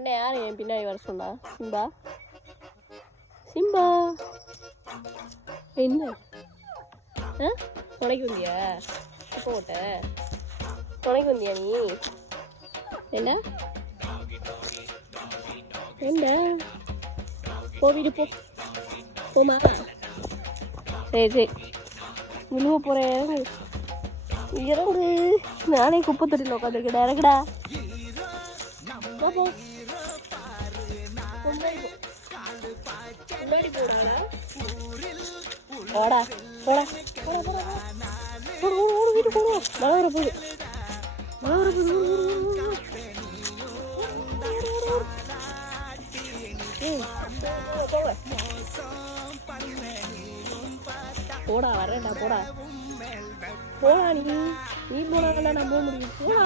என்ன யாரு என் பின்னாடி வர சொன்னா? சிம்பா சிம்பா என்ன துணைக்கு வந்தியா? இப்போ ஓட்ட துணைக்கு வந்தியா நீ? என்ன என்ன போவிட்டு போ போமா. சரி சரி விழுவ போறேன். இறங்கு. நானே குப்பை தொட்டியில் உட்காந்துருக்கேன். இறக்குடா. போடா போடா போடா போடா ஓடு வீட்டு போடுவோம். மழை வர போகுது மழை வர போகுது. போடா வரேன்டா போடா போடா நீ போனா நான் போக முடியும். போடா